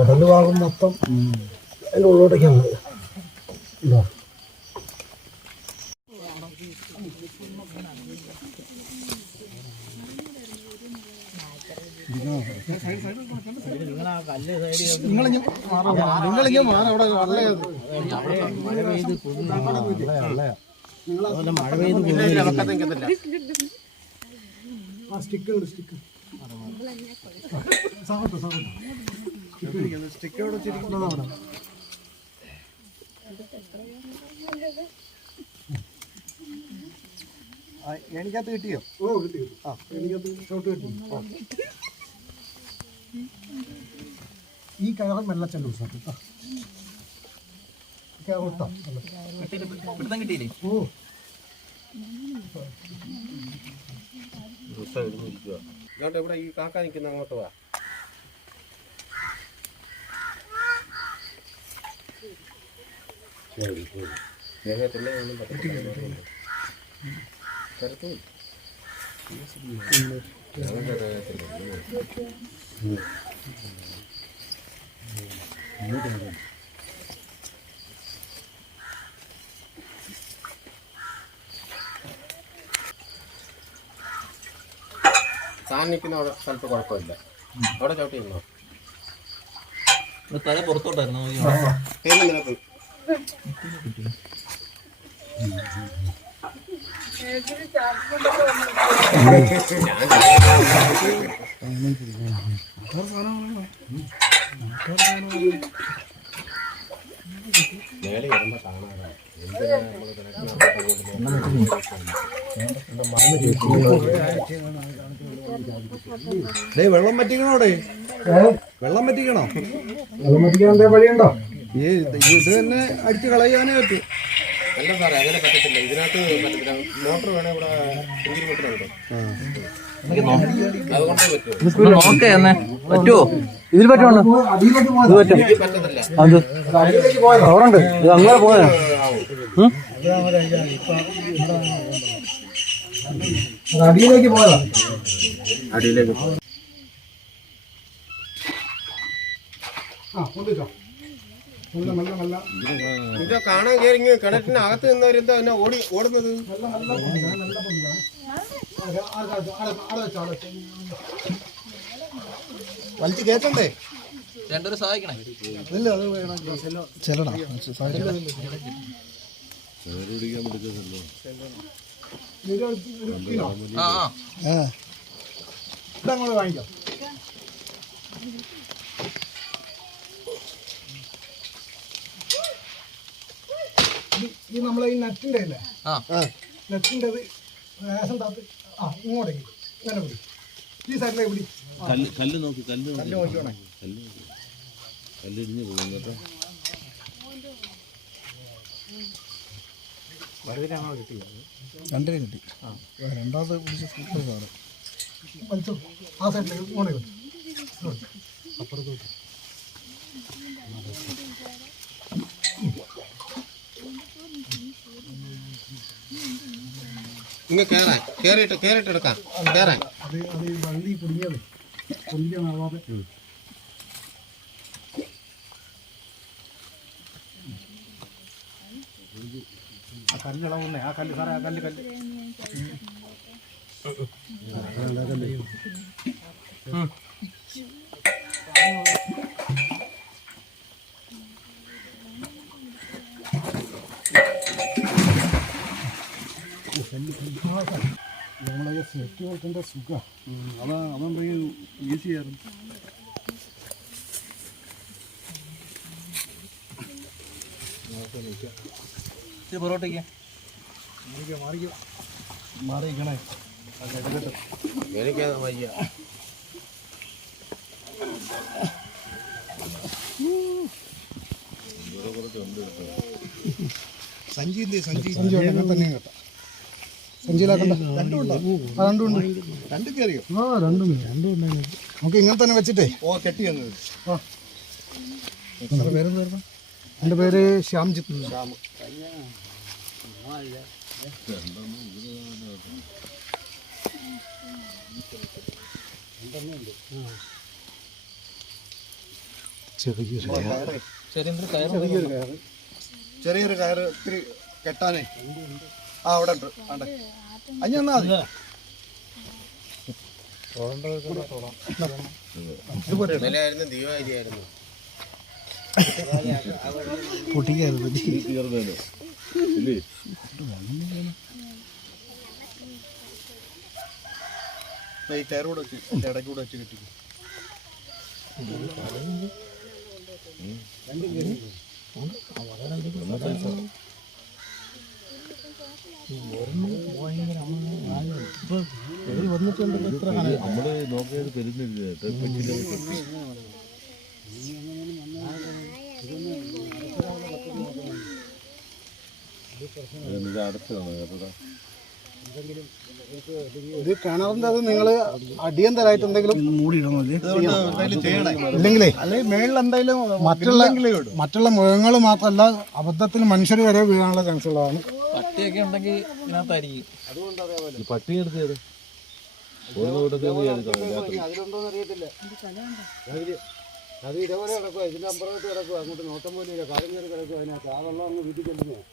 ഉടല് ഭാഗം മൊത്തം അതിൻ്റെ ഉള്ളോട്ടേക്കാണ്. ഉണ്ടോ? മഴ പെയ്ത് എനിക്കകത്ത് കിട്ടിയോ? ഓ കിട്ടി. ആ എനിക്കകത്ത് ഷോട്ട് കിട്ടി. ഈ കയറും വെള്ളച്ചെല്ലു സാർ. കിട്ടിയില്ലേ? ഓ ഇങ്ങോട്ട് ഇവിടെ ഈ കാക്ക നിൽക്കുന്ന അങ്ങോട്ട് വാ. താൻ നിൽക്കുന്ന അവിടെ സ്ഥലത്ത് കുഴപ്പമില്ല. അവിടെ ചവിട്ടി നിന്നോ. തല പുറത്തോട്ടായിരുന്നു നിനക്ക് മേലെ വരുമ്പോ കാണാറാണ്. വെള്ളം പറ്റിക്കണോടെ? വെള്ളം പറ്റിക്കണോ? വെള്ളം പറ്റിക്കാൻ എന്താ വഴിയുണ്ടോ? ഇത് തന്നെ അടിച്ച് കളയാനേ പറ്റും. അല്ല സാറേ, അങ്ങനെ പറ്റത്തില്ല. ഇതിനകത്ത് പറ്റത്തില്ല. മോട്ടർ വേണേ ഇവിടെ സിംഗിൾ മോട്ടറുണ്ട്. അതുകൊണ്ടേ പറ്റുമോ? പറ്റുമോ? ഇതിൽ പറ്റുമോ? പറ്റത്തില്ല. അവിടെ ഇത് അങ്ങനെ പോയാ അടിയിലേക്ക് പോയതാ. അടിയിലേക്ക് ഇത് കാണാൻ കയറി കിണറ്റിന് അകത്ത് നിന്നവരെന്താ എന്നെ ഓടുന്നത്? വലിച്ച് കേട്ടണ്ടേ? രണ്ടൊരു സഹായിക്കണേ. ഇല്ല, അത് വേണം. ചെല്ലടാ ഇതങ്ങോട്ട് വാങ്ങിക്കാം. ഈ നമ്മളെ ഈ നെറ്റിന്റെ അല്ലേ, നെറ്റിന്റെ ഇങ്ങോട്ടേക്ക് ഇങ്ങനെ പിടി. ഈ സൈഡിലേക്ക് പിടി. കല്ല് നോക്കി, കല്ല് നോക്കിയോണേ. കല്ലിടിഞ്ഞ് പോകും കേട്ടോ. വലുതിനാണോ കിട്ടിയത്? രണ്ടര കിട്ടി. രണ്ടാമത് പിടിച്ച സൂപ്പർ സാറ്. വലിച്ചു ആ സൈഡിലേക്ക് ഇങ്ങോട്ടേക്ക് അപ്പുറത്ത്. ഇങ്ങ് കേറിയിട്ട് എടുക്കാം. കേറാൻ അത് വള്ളി കുടുങ്ങിയത് കുടുങ്ങിയാവാതെ ആ കല്ലിളവുന്നേ. ആ കല്ല് സാറേ, ആ കല്ല് നമ്മളെ സെറ്റ് വെക്കേണ്ട സുഖം. അതാ ഈസി ആയിരുന്നു. പൊറോട്ടയ്ക്ക് മാറിയിക്കണേ. എനിക്ക് വയ്യ. സഞ്ചി അങ്ങനെ തന്നെ കേട്ടോ. സഞ്ചിയിലാക്കണ്ട. രണ്ടുമുണ്ട്. രണ്ടും കയറിയോ? ആ രണ്ടും നമുക്ക് ഇങ്ങനെ തന്നെ വെച്ചിട്ടേ. ഓ, കെട്ടി വന്നത്. പേരെന്തായിരുന്നു? എൻ്റെ പേര് ശ്യാംജിത്ത്. ചെറിയൊരു കയറ് ഇത്തിരി കെട്ടാനേ. ആ അവിടെ ഉണ്ട്. ആണ്ടെ അഞ്ഞ വന്നാ മതി. ഈ കയറൂടെ വെച്ച് ഇടയ്ക്കൂടെ വെച്ച് കെട്ടിക്കും. നമ്മള് നോക്കിയത് പെരുന്നില്ല അടച്ചതാണ് കേട്ടോ. ഇത് കിണറിന്റെ അത് നിങ്ങൾ അടിയന്തരമായിട്ട് എന്തെങ്കിലും ഇല്ലെങ്കിലേ അല്ലെങ്കിൽ മേളിൽ എന്തെങ്കിലും മറ്റുള്ള മൃഗങ്ങൾ മാത്രമല്ല അബദ്ധത്തിൽ മനുഷ്യർ വരെ വീഴാനുള്ള ചാൻസ് ഉള്ളതാണ്. പട്ടിയൊക്കെ ഉണ്ടെങ്കിൽ ഇതിനകത്തായിരിക്കും. പട്ടി എടുത്തത് അതിലുണ്ടോന്ന് അറിയത്തില്ല. അത് ഇതേപോലെ കിടക്കുക, ഇതിന്റെ അമ്പറത്ത് കിടക്കുക, അങ്ങോട്ട് നോട്ടം പോലും ഇല്ല, കാര്യം കയറി കിടക്കുക. അതിനകത്ത് ആ വെള്ളം അങ്ങ് വീട്ടിൽ ചെല്ലുന്നതാണ്.